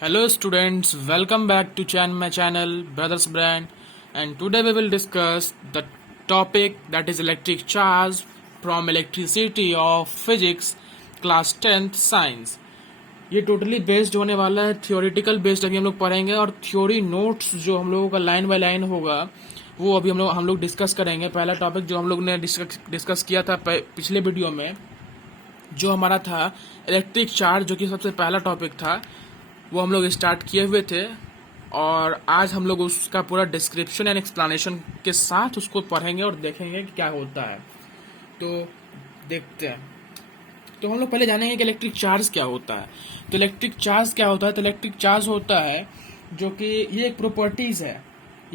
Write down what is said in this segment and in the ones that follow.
Hello students, welcome back to my channel Brothers Brand, and today we will discuss the topic that is electric charge from electricity of physics class 10th science. ये totally based होने वाला है, theoretical based अभी हम लोग पढ़ेंगे और theory notes जो हम लोगों का लाइन बाय लाइन होगा वो अभी हम लोग डिस्कस करेंगे। पहला टॉपिक जो हम लोग ने डिस्कस किया था पिछले वीडियो में जो हमारा था इलेक्ट्रिक चार्ज, जो कि सबसे पहला टॉपिक था, वो हम लोग स्टार्ट किए हुए थे और आज हम लोग उसका पूरा डिस्क्रिप्शन एंड एक्सप्लेनेशन के साथ उसको पढ़ेंगे और देखेंगे कि क्या होता है। तो देखते हैं। तो हम लोग पहले जानेंगे कि इलेक्ट्रिक चार्ज क्या होता है। तो इलेक्ट्रिक चार्ज क्या होता है? तो इलेक्ट्रिक चार्ज होता है जो कि ये एक प्रॉपर्टीज है,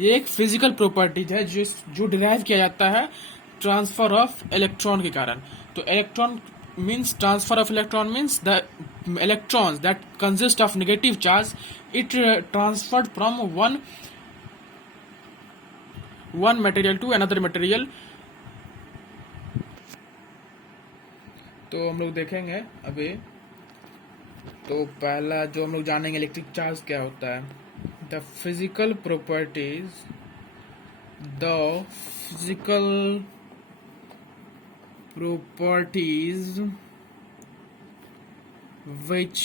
ये एक फिजिकल प्रॉपर्टीज है जो डिराइव किया जाता है ट्रांसफर ऑफ इलेक्ट्रॉन के कारण। तो electron means transfer of electron means the electrons that consist of negative charge, it transferred from one material to another material। तो हम लोग देखेंगे अभी। तो पहला जो हम लोग जानेंगे इलेक्ट्रिक चार्ज क्या होता है। The physical properties which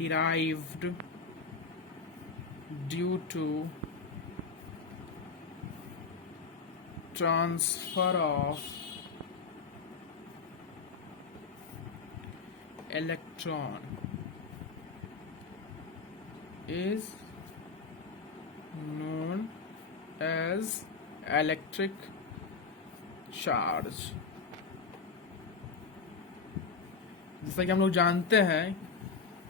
derived due to transfer of electron is known as electric charge। जैसा कि हम लोग जानते हैं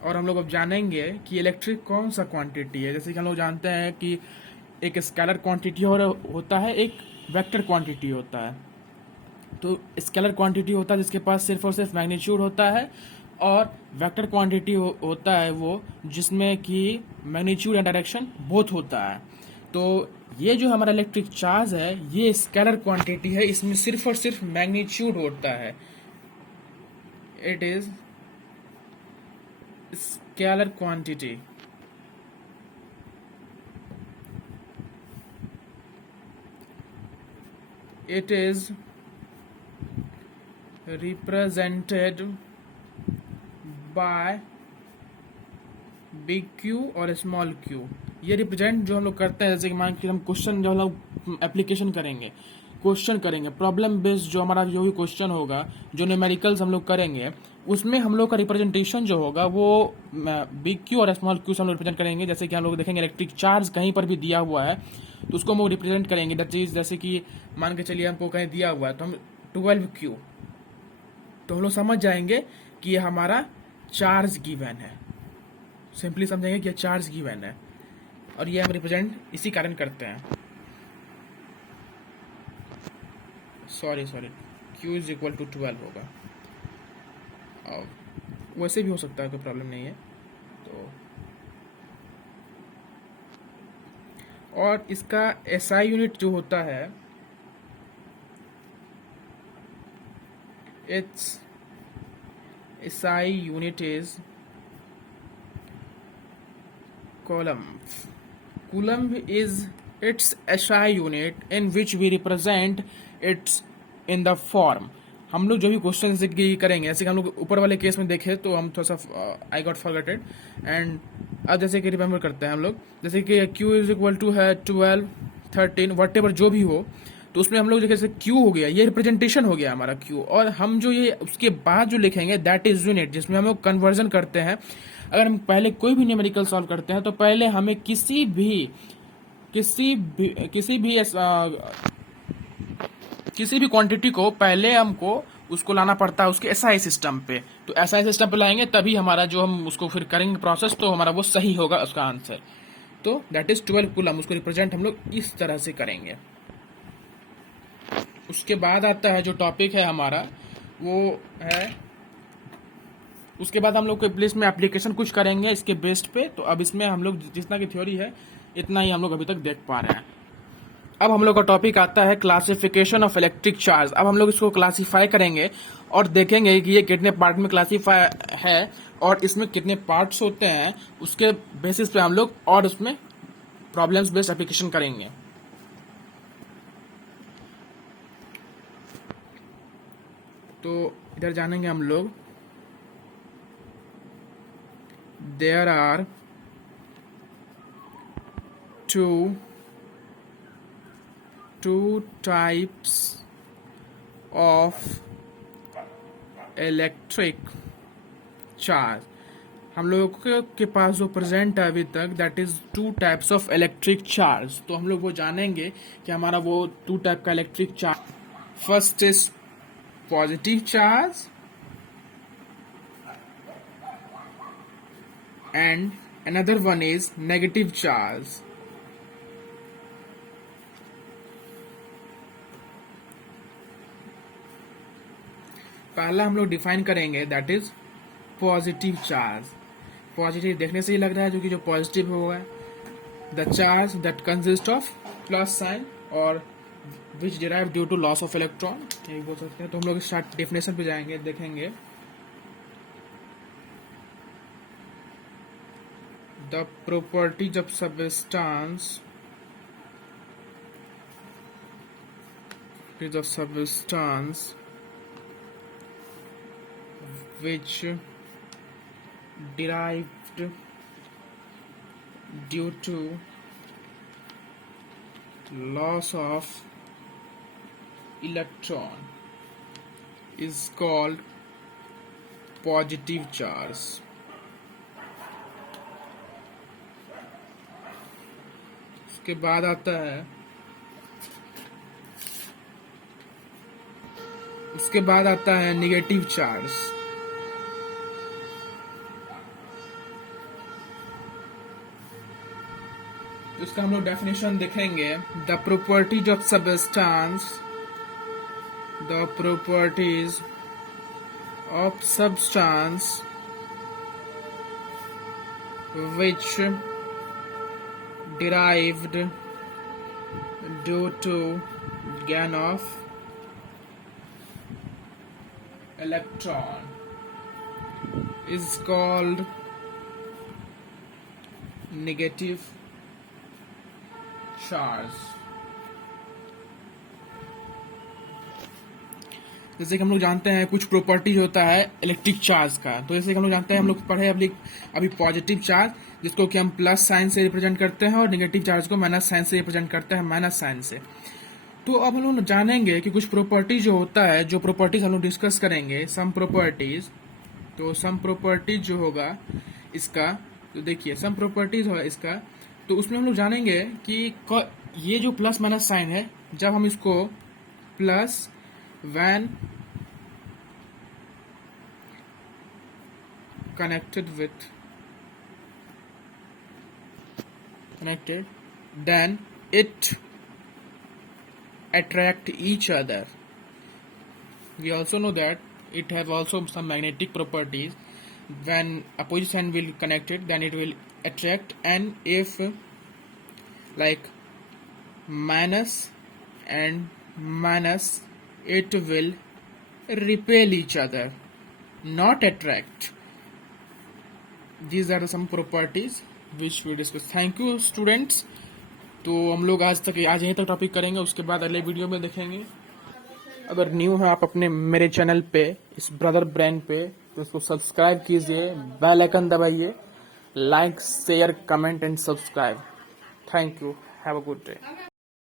और हम लोग अब जानेंगे कि इलेक्ट्रिक कौन सा क्वांटिटी है। जैसे कि हम लोग जानते हैं कि एक स्केलर क्वांटिटी होता है, एक वेक्टर क्वांटिटी होता है। तो स्केलर क्वांटिटी होता है जिसके पास सिर्फ और सिर्फ मैग्नीट्यूड होता है, और वेक्टर क्वांटिटी होता है वो जिसमें कि मैग्नीट्यूड एंड डायरेक्शन बोथ होता है। तो ये जो हमारा इलेक्ट्रिक चार्ज है ये स्केलर क्वांटिटी है, इसमें सिर्फ और सिर्फ मैग्नीट्यूड होता है। It is scalar quantity. It is represented by big Q और स्मॉल क्यू। ये रिप्रेजेंट जो हम लोग करते हैं, जैसे कि मान के हम क्वेश्चन जो हम लोग एप्लीकेशन करेंगे, क्वेश्चन करेंगे, प्रॉब्लम बेस्ड जो हमारा जो भी क्वेश्चन होगा, जो न्यूमेरिकल्स हम लोग करेंगे, उसमें हम लोग का रिप्रेजेंटेशन जो होगा वो बिग क्यू और स्मॉल क्यू से हम लोग रिप्रेजेंट करेंगे। जैसे कि हम लोग देखेंगे इलेक्ट्रिक चार्ज कहीं पर भी दिया हुआ है तो उसको हम लोग रिप्रेजेंट करेंगे दैट चीज। जैसे कि मान के चलिए हमको कहीं दिया हुआ है तो हम 12Q, तो हम लोग समझ जाएंगे कि ये हमारा चार्ज गिवन है। सिंपली समझेंगे कि चार्ज गिवन है और ये हम रिप्रेजेंट इसी कारण करते हैं। Sorry Q is equal to 12 होगा, और वैसे भी हो सकता है, कोई प्रॉब्लम नहीं है। तो और इसका SI यूनिट जो होता है, it's SI unit is coulomb. Coulomb is its SI unit in which we represent its in the form। हम लोग जो भी क्वेश्चन जैसे कि करेंगे, जैसे कि हम लोग ऊपर वाले केस में देखे तो हम थोड़ा सा आई गॉट फॉरगेटेड, एंड अब जैसे कि रिमेम्बर करते हैं हम लोग, जैसे कि Q इज इक्वल टू है 12, 13 वट एवर जो भी हो, तो उसमें हम लोग जैसे Q हो गया, ये रिप्रेजेंटेशन हो गया हमारा Q, और हम जो ये उसके बाद जो लिखेंगे दैट इज यूनिट, जिसमें हम लोग कन्वर्जन करते हैं। अगर हम पहले कोई भी न्यूमेरिकल सॉल्व करते हैं तो पहले हमें किसी भी क्वांटिटी को पहले हमको उसको लाना पड़ता है उसके एसआई सिस्टम पे। तो एसआई सिस्टम पे लाएंगे तभी हमारा जो हम उसको फिर करेंगे प्रोसेस, तो हमारा वो सही होगा उसका आंसर। तो दैट इज 12 कूलम, उसको रिप्रेजेंट हम लोग इस तरह से करेंगे। उसके बाद आता है जो टॉपिक है हमारा वो है, उसके बाद हम लोग को प्लेस में एप्लीकेशन कुछ करेंगे इसके बेस्ड पे। तो अब इसमें हम लोग जितना की थ्योरी है इतना ही हम लोग अभी तक देख पा रहे हैं। अब हम लोग का टॉपिक आता है क्लासिफिकेशन ऑफ इलेक्ट्रिक चार्ज। अब हम लोग इसको क्लासिफाई करेंगे और देखेंगे कि ये कितने पार्ट में क्लासीफाई है और इसमें कितने पार्ट्स होते हैं। उसके बेसिस पे हम लोग और उसमें प्रॉब्लम्स बेस्ड एप्लीकेशन करेंगे। तो इधर जानेंगे हम लोग। There are two types of electric charge। हम लोगों के पास जो प्रेजेंट है अभी तक, that is two types of electric charge. तो हम लोग वो जानेंगे कि हमारा वो टू टाइप का electric charge, first is positive charge and another one is negative charge. पहला हम लोग डिफाइन करेंगे, that is positive charge. Positive देखने से ही लग रहा है जो कि जो पॉजिटिव होगा, the charge that consist of plus sign और which derive due to loss of electron, यही बोल सकते हैं। तो हम लोग स्टार्ट डेफिनेशन पे जाएंगे, देखेंगे the properties of substance which derived due to loss of electron is called positive charge। उसके बाद आता है नेगेटिव चार्ज। इसका हम लोग डेफिनेशन देखेंगे, the properties of substance which derived due to gain of electron is called negative charge. जैसे कि हम लोग जानते हैं कुछ प्रॉपर्टीज होता है इलेक्ट्रिक चार्ज का। तो जैसे कि हम लोग जानते हैं, हम लोग पढ़े अभी पॉजिटिव चार्ज, जिसको कि हम प्लस साइन से रिप्रेजेंट करते हैं, और नेगेटिव चार्ज को माइनस साइन से रिप्रेजेंट करते हैं, माइनस साइन से। तो अब हम लोग जानेंगे कि कुछ प्रॉपर्टीज जो होता है, जो प्रॉपर्टीज हम लोग डिस्कस करेंगे, सम प्रॉपर्टीज। तो सम प्रॉपर्टीज जो होगा इसका, तो देखिए सम प्रॉपर्टीज होगा इसका, तो उसमें हम लोग जानेंगे कि ये जो प्लस माइनस साइन है, जब हम इसको plus when connected then it attract each other। We also know that it have also some magnetic properties। when opposite sign will connected, then it will attract, and if like minus and minus, it will repel each other, not attract। These are some properties which we discuss। Thank you students। तो हम लोग आज यहीं तक topic करेंगे, उसके बाद अगले वीडियो में देखेंगे। अगर न्यू है आप अपने मेरे चैनल पे, इस ब्रदर ब्रेन पे, तो इसको सब्सक्राइब कीजिए, बेल आइकन दबाइए, like share comment and subscribe. Thank you, have a good day.